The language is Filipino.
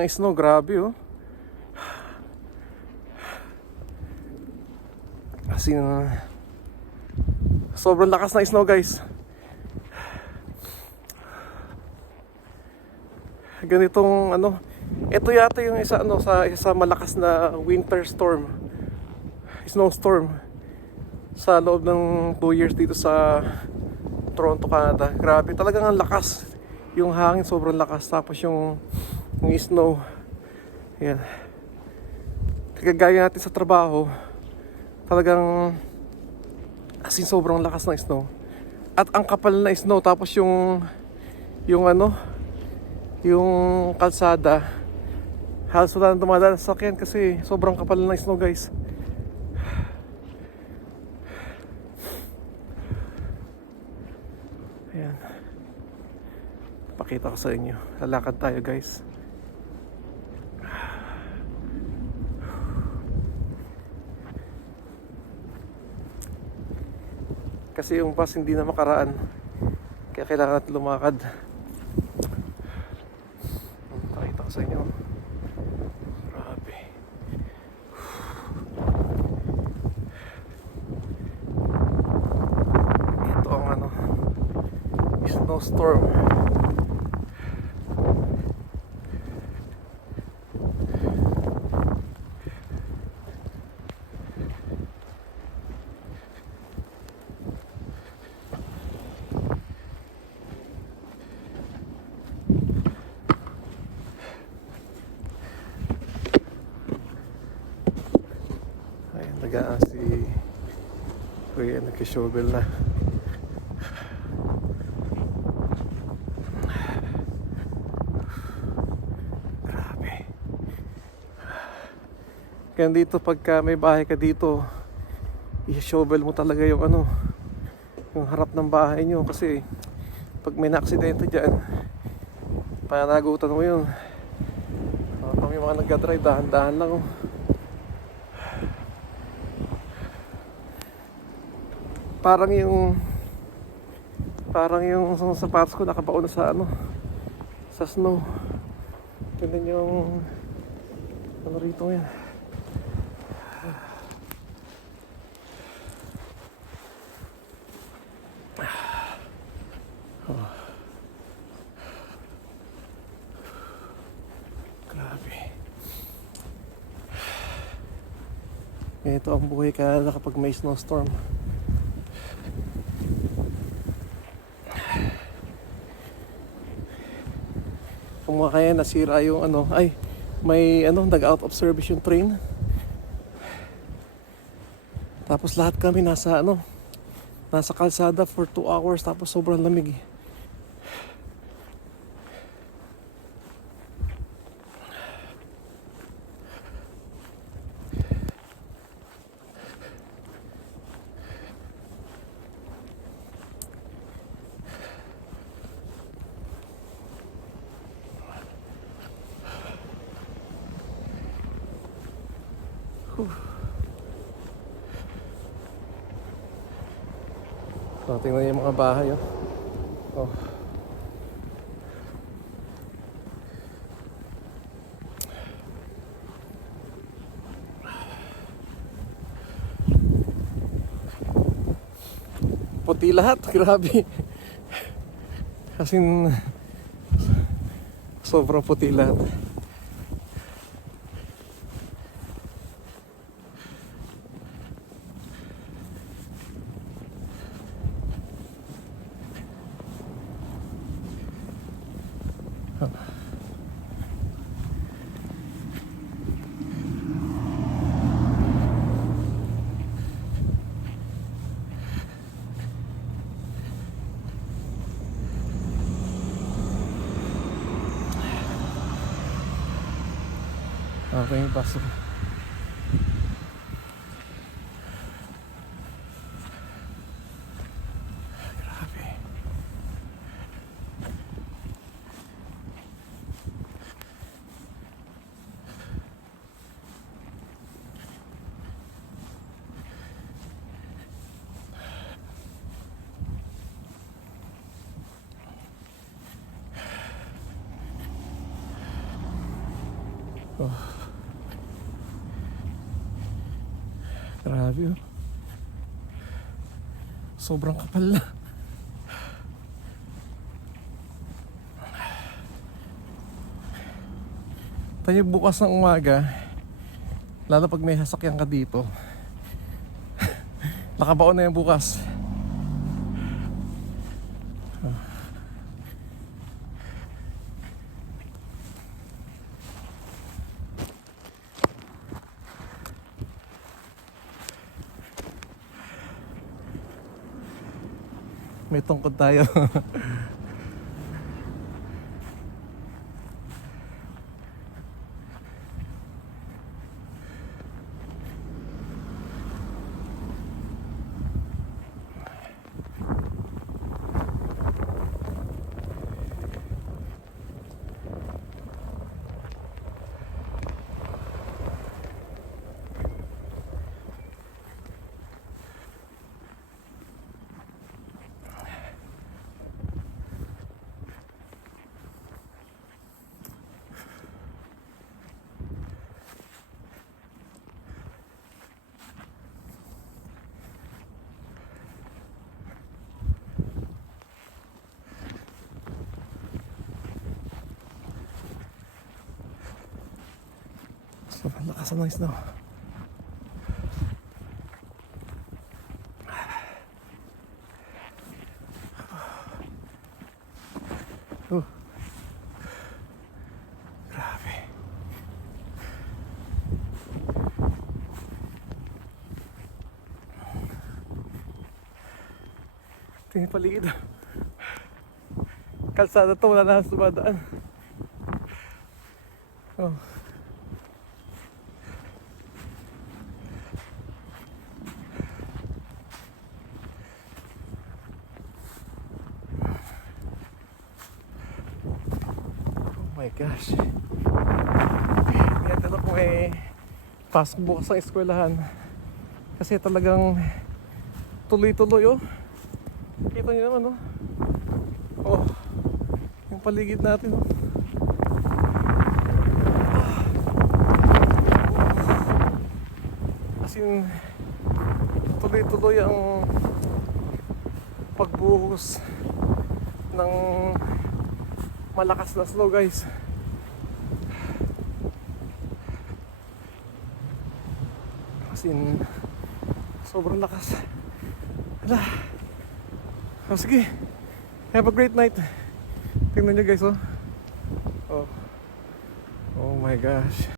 Ang snow, grabe oh. Kasi sobrang lakas na snow guys. Ganitong ano, ito yata yung isa ano sa malakas na winter storm, snowstorm sa loob ng 2 years dito sa Toronto, Canada. Grabe, talagang ang lakas. Yung hangin sobrang lakas, tapos yung snow. Yan. Kagaya natin sa trabaho, talagang as in sobrang lakas ng snow. At ang kapal na snow, tapos yung ano, yung kalsada, halos wala nang dumadaan sa sakyan kasi sobrang kapal na snow guys. Ayan, pakita ko sa inyo. Lalakad tayo guys. Kasi yung bus hindi na makaraan, kaya kailangan natin lumakad. Pakita ko sa inyo. Grabe. Ito ang ano, snowstorm. Ayan, nagaan si Kuya, nagka-shovel na. Grabe. Kaya dito, pagka may bahay ka dito, i-shovel mo talaga yung ano, yung harap ng bahay nyo. Kasi pag may na-aksidente dyan, pananagutan mo yun. Kung yung mga nagka-drive, dahan-dahan lang oh. Parang yung sapatos ko nakabaon na sa ano, sa snow. Tignan yung ano rito yan. Oh. Grabe. Ito ang buhay Canada kapag may snowstorm. Kung mga kaya nasira yung ano, ay may ano, nag-out of service yung train. Tapos lahat kami nasa ano, nasa kalsada for 2 hours, tapos sobrang lamig. So, tingnan yung mga bahay oh. Oh. Puti lahat, grabe. Kasi sobrang puti lahat. Okay, pasok. Grabe. Oh. Grabe oh. Sobrang kapal na. Tayo bukas ng umaga, lalo pag may sasakyan ka dito, nakabaon na yan bukas. May tungkod tayo. Sobrang lakas ng snow. Grabe. Tingin paligid. Kalsada to, wala na sumadaan. Oh. Oh my gosh. Kaya dito po pasok bukas sa eskwelahan. Kasi talagang tuloy-tuloy oh. Kita niyo naman oh. Oh. Yung paligid natin oh. As in, tuloy-tuloy ang pagbuhos ng malakas na snow guys. As in, sobrang lakas. Hala. Oh, sige. Have a great night. Tingnan nyo guys oh. Oh. Oh my gosh.